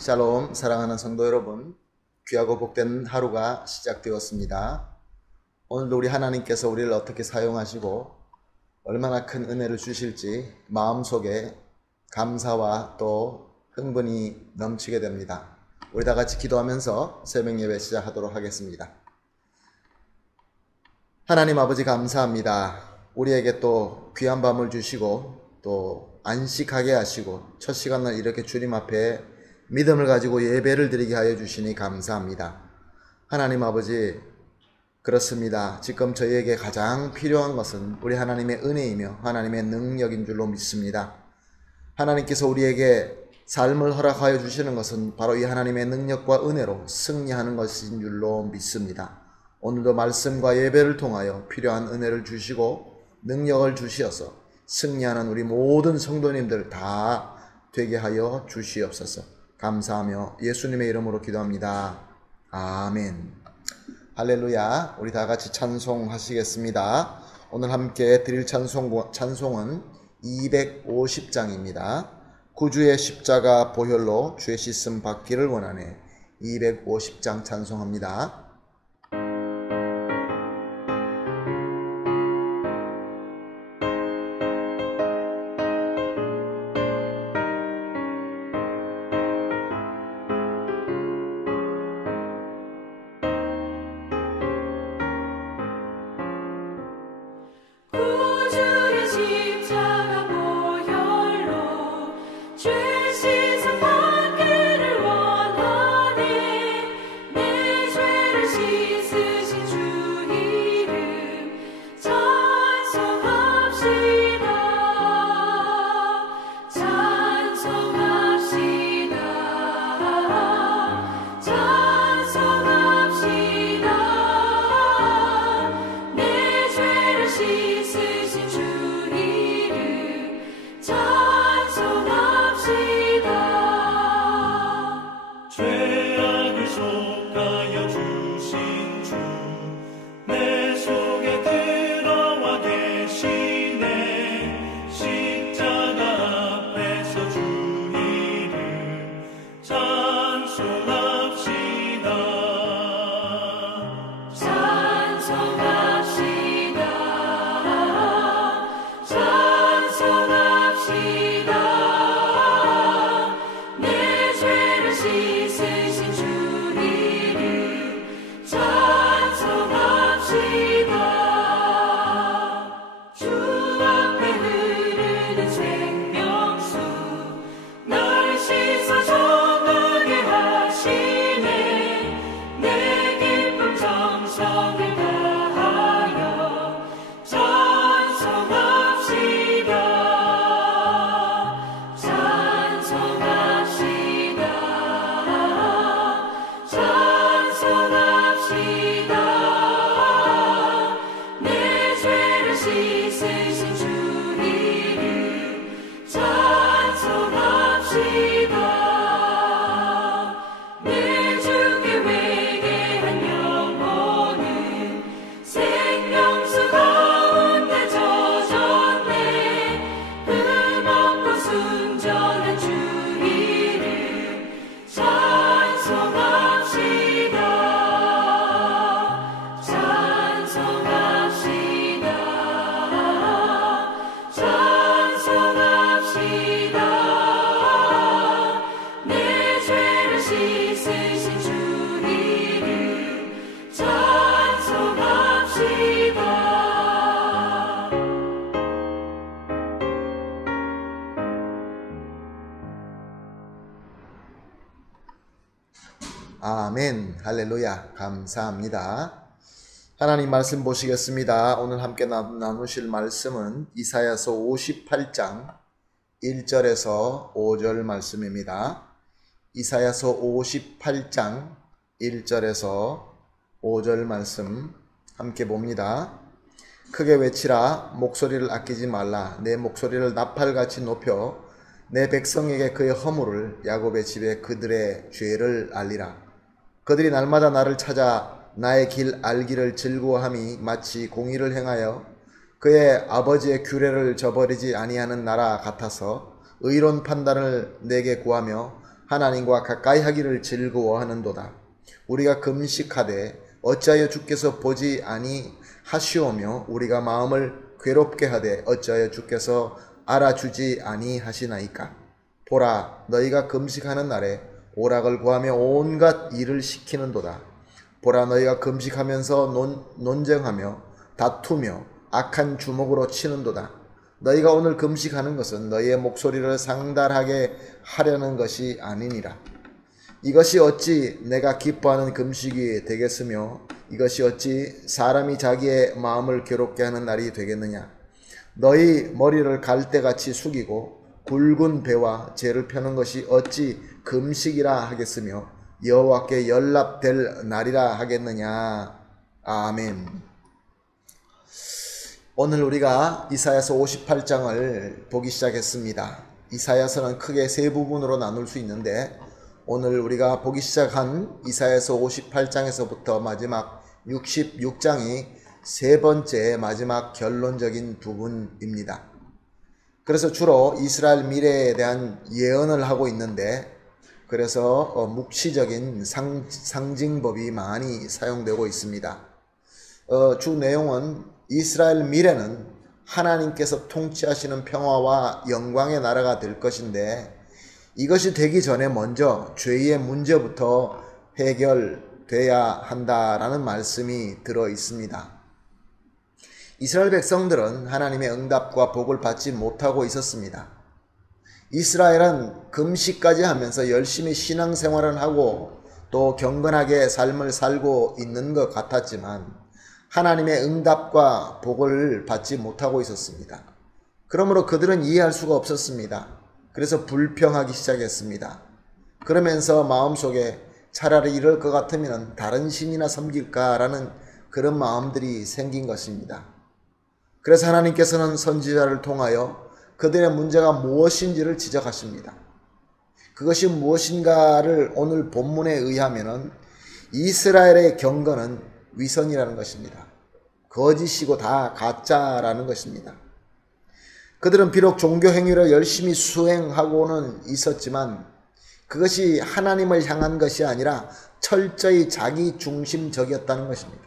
샬롬, 사랑하는 성도 여러분, 귀하고 복된 하루가 시작되었습니다. 오늘도 우리 하나님께서 우리를 어떻게 사용하시고 얼마나 큰 은혜를 주실지 마음속에 감사와 또 흥분이 넘치게 됩니다. 우리 다 같이 기도하면서 새벽 예배 시작하도록 하겠습니다. 하나님 아버지 감사합니다. 우리에게 또 귀한 밤을 주시고 또 안식하게 하시고 첫 시간을 이렇게 주님 앞에 믿음을 가지고 예배를 드리게 하여 주시니 감사합니다. 하나님 아버지, 그렇습니다. 지금 저희에게 가장 필요한 것은 우리 하나님의 은혜이며 하나님의 능력인 줄로 믿습니다. 하나님께서 우리에게 삶을 허락하여 주시는 것은 바로 이 하나님의 능력과 은혜로 승리하는 것인 줄로 믿습니다. 오늘도 말씀과 예배를 통하여 필요한 은혜를 주시고 능력을 주시어서 승리하는 우리 모든 성도님들 다 되게 하여 주시옵소서. 감사하며 예수님의 이름으로 기도합니다. 아멘. 할렐루야. 우리 다 같이 찬송하시겠습니다. 오늘 함께 드릴 찬송은 250장입니다. 구주의 십자가 보혈로 죄 씻음 받기를 원하네. 250장 찬송합니다. 아멘. 할렐루야. 감사합니다. 하나님 말씀 보시겠습니다. 오늘 함께 나누실 말씀은 이사야서 58장 1절에서 5절 말씀입니다. 이사야서 58장 1절에서 5절 말씀 함께 봅니다. 크게 외치라. 목소리를 아끼지 말라. 내 목소리를 나팔같이 높여 내 백성에게 그의 허물을, 야곱의 집에 그들의 죄를 알리라. 그들이 날마다 나를 찾아 나의 길 알기를 즐거워함이 마치 공의를 행하여 그의 아버지의 규례를 저버리지 아니하는 나라 같아서 의로운 판단을 내게 구하며 하나님과 가까이 하기를 즐거워하는도다. 우리가 금식하되 어찌하여 주께서 보지 아니하시오며 우리가 마음을 괴롭게 하되 어찌하여 주께서 알아주지 아니하시나이까. 보라, 너희가 금식하는 날에 오락을 구하며 온갖 일을 시키는도다. 보라, 너희가 금식하면서 논쟁하며 다투며 악한 주먹으로 치는도다. 너희가 오늘 금식하는 것은 너희의 목소리를 상달하게 하려는 것이 아니니라. 이것이 어찌 내가 기뻐하는 금식이 되겠으며 이것이 어찌 사람이 자기의 마음을 괴롭게 하는 날이 되겠느냐. 너희 머리를 갈대같이 숙이고 굵은 배와 재를 펴는 것이 어찌 금식이라 하겠으며 여호와께 연락될 날이라 하겠느냐. 아멘. 오늘 우리가 이사야서 58장을 보기 시작했습니다. 이사야서는 크게 세 부분으로 나눌 수 있는데 오늘 우리가 보기 시작한 이사야서 58장에서부터 마지막 66장이 세 번째 마지막 결론적인 부분입니다. 그래서 주로 이스라엘 미래에 대한 예언을 하고 있는데 그래서 묵시적인 상징법이 많이 사용되고 있습니다. 주 내용은 이스라엘 미래는 하나님께서 통치하시는 평화와 영광의 나라가 될 것인데 이것이 되기 전에 먼저 죄의 문제부터 해결돼야 한다라는 말씀이 들어 있습니다. 이스라엘 백성들은 하나님의 응답과 복을 받지 못하고 있었습니다. 이스라엘은 금식까지 하면서 열심히 신앙생활을 하고 또 경건하게 삶을 살고 있는 것 같았지만 하나님의 응답과 복을 받지 못하고 있었습니다. 그러므로 그들은 이해할 수가 없었습니다. 그래서 불평하기 시작했습니다. 그러면서 마음속에 차라리 이럴 것 같으면 다른 신이나 섬길까라는 그런 마음들이 생긴 것입니다. 그래서 하나님께서는 선지자를 통하여 그들의 문제가 무엇인지를 지적하십니다. 그것이 무엇인가를 오늘 본문에 의하면 이스라엘의 경건은 위선이라는 것입니다. 거짓이고 다 가짜라는 것입니다. 그들은 비록 종교 행위를 열심히 수행하고는 있었지만 그것이 하나님을 향한 것이 아니라 철저히 자기 중심적이었다는 것입니다.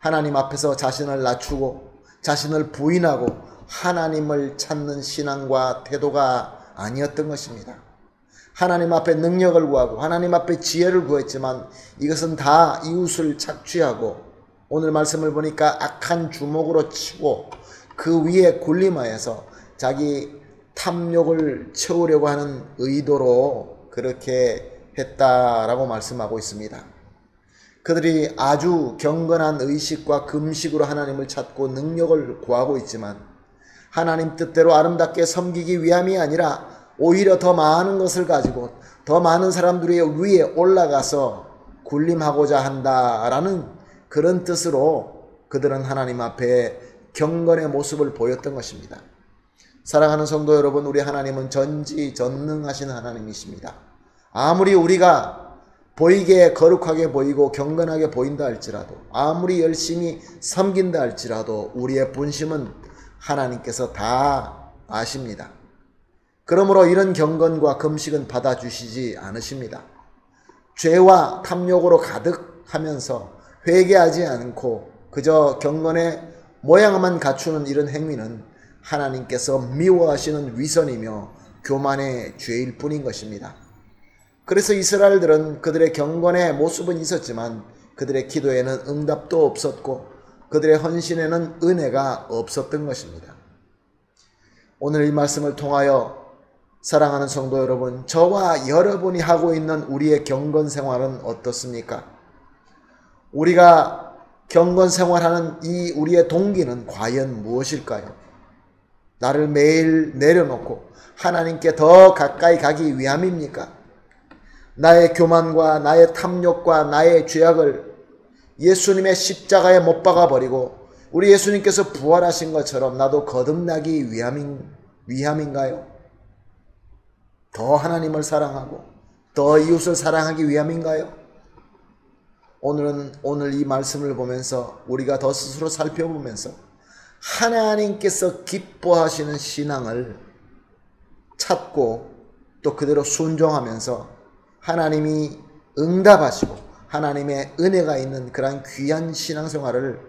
하나님 앞에서 자신을 낮추고 자신을 부인하고 하나님을 찾는 신앙과 태도가 아니었던 것입니다. 하나님 앞에 능력을 구하고 하나님 앞에 지혜를 구했지만 이것은 다 이웃을 착취하고 오늘 말씀을 보니까 악한 주먹으로 치고 그 위에 군림하여서 자기 탐욕을 채우려고 하는 의도로 그렇게 했다라고 말씀하고 있습니다. 그들이 아주 경건한 의식과 금식으로 하나님을 찾고 능력을 구하고 있지만 하나님 뜻대로 아름답게 섬기기 위함이 아니라 오히려 더 많은 것을 가지고 더 많은 사람들이 위에 올라가서 군림하고자 한다라는 그런 뜻으로 그들은 하나님 앞에 경건의 모습을 보였던 것입니다. 사랑하는 성도 여러분, 우리 하나님은 전지전능하신 하나님이십니다. 아무리 우리가 보이게 거룩하게 보이고 경건하게 보인다 할지라도 아무리 열심히 섬긴다 할지라도 우리의 본심은 하나님께서 다 아십니다. 그러므로 이런 경건과 금식은 받아주시지 않으십니다. 죄와 탐욕으로 가득하면서 회개하지 않고 그저 경건의 모양만 갖추는 이런 행위는 하나님께서 미워하시는 위선이며 교만의 죄일 뿐인 것입니다. 그래서 이스라엘들은 그들의 경건의 모습은 있었지만 그들의 기도에는 응답도 없었고 그들의 헌신에는 은혜가 없었던 것입니다. 오늘 이 말씀을 통하여 사랑하는 성도 여러분, 저와 여러분이 하고 있는 우리의 경건 생활은 어떻습니까? 우리가 경건 생활하는 이 우리의 동기는 과연 무엇일까요? 나를 매일 내려놓고 하나님께 더 가까이 가기 위함입니까? 나의 교만과 나의 탐욕과 나의 죄악을 예수님의 십자가에 못 박아버리고 우리 예수님께서 부활하신 것처럼 나도 거듭나기 위함인가요? 더 하나님을 사랑하고 더 이웃을 사랑하기 위함인가요? 오늘 이 말씀을 보면서 우리가 더 스스로 살펴보면서 하나님께서 기뻐하시는 신앙을 찾고 또 그대로 순종하면서 하나님이 응답하시고 하나님의 은혜가 있는 그러한 귀한 신앙생활을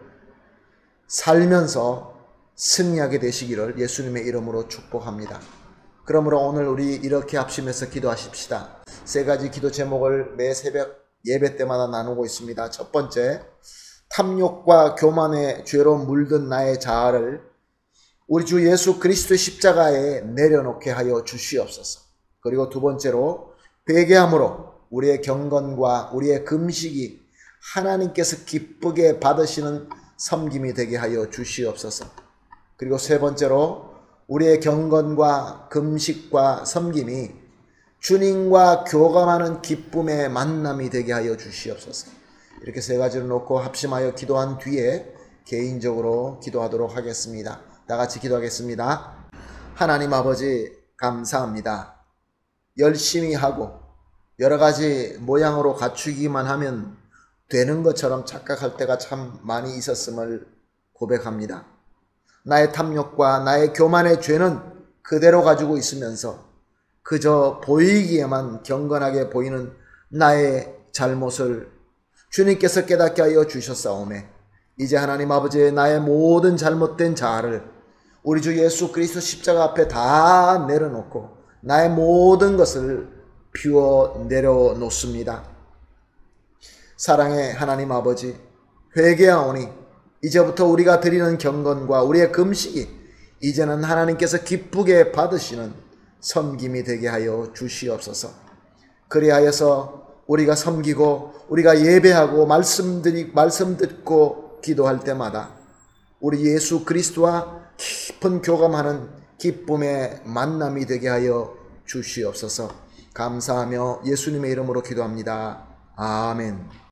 살면서 승리하게 되시기를 예수님의 이름으로 축복합니다. 그러므로 오늘 우리 이렇게 합심해서 기도하십시다. 세 가지 기도 제목을 매 새벽 예배 때마다 나누고 있습니다. 첫 번째, 탐욕과 교만의 죄로 물든 나의 자아를 우리 주 예수 그리스도의 십자가에 내려놓게 하여 주시옵소서. 그리고 두 번째로, 회개함으로 우리의 경건과 우리의 금식이 하나님께서 기쁘게 받으시는 섬김이 되게 하여 주시옵소서. 그리고 세 번째로, 우리의 경건과 금식과 섬김이 주님과 교감하는 기쁨의 만남이 되게 하여 주시옵소서. 이렇게 세 가지를 놓고 합심하여 기도한 뒤에 개인적으로 기도하도록 하겠습니다. 다 같이 기도하겠습니다. 하나님 아버지, 감사합니다. 열심히 하고 여러 가지 모양으로 갖추기만 하면 되는 것처럼 착각할 때가 참 많이 있었음을 고백합니다. 나의 탐욕과 나의 교만의 죄는 그대로 가지고 있으면서 그저 보이기에만 경건하게 보이는 나의 잘못을 주님께서 깨닫게 하여 주셨사오매 이제 하나님 아버지의 나의 모든 잘못된 자아를 우리 주 예수 그리스도 십자가 앞에 다 내려놓고 나의 모든 것을 비워 내려놓습니다. 사랑의 하나님 아버지, 회개하오니 이제부터 우리가 드리는 경건과 우리의 금식이 이제는 하나님께서 기쁘게 받으시는 섬김이 되게 하여 주시옵소서. 그리하여서 우리가 섬기고 우리가 예배하고 말씀 듣고 기도할 때마다 우리 예수 그리스도와 깊은 교감하는 기쁨의 만남이 되게 하여 주시옵소서. 감사하며 예수님의 이름으로 기도합니다. 아멘.